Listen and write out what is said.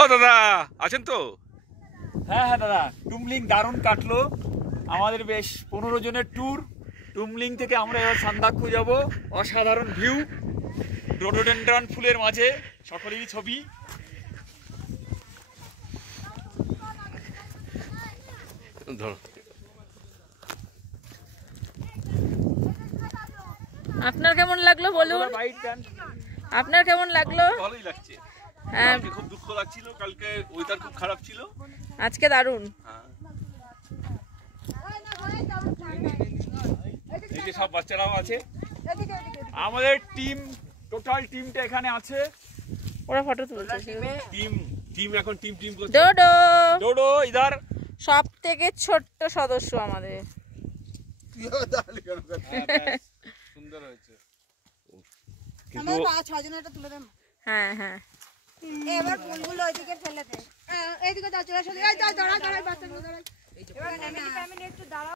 ও দাদা আছেন তো? হ্যাঁ হ্যাঁ দাদা, টুমলিং দারুণ কাটলো আমাদের, বেশ 15 জনের ট্যুর। টুমলিং থেকে আমরা এবার সান্দাকফু যাব। অসাধারণ ভিউ, রোডোডেন্ড্রন ফুলের মাঝে সকলেরই ছবি। ধরো। আপনার কেমন লাগলো বলুন? আপনার কেমন লাগলো? ভালোই লাগছে। হ্যাঁ, কালকে খুব দুঃখ লাগছিল, কালকে ওয়েদার খুব খারাপ ছিল, আজকে দারুণ। হ্যাঁ। এই যে সব বাচ্চারাও আছে, আমাদের টিম, টোটাল টিমটা এখানে আছে। ওরা ফটো তুলছে। টিম এখন টিম করছে। ডোডো ডোডো ইধার। সব থেকে ছোট্ট সদস্য আমাদের। সুন্দর হয়েছে। আমাদের 5-6 জন এটা তুলে দেন। হ্যাঁ হ্যাঁ, এবার ফুলগুলো ওইদিকে ফেলে দে। এইদিকে যা চলে আসলে, এই দাঁড়া বাচ্চাগুলো দাঁড়া। এবার ফ্যামিলি একটু দাঁড়া।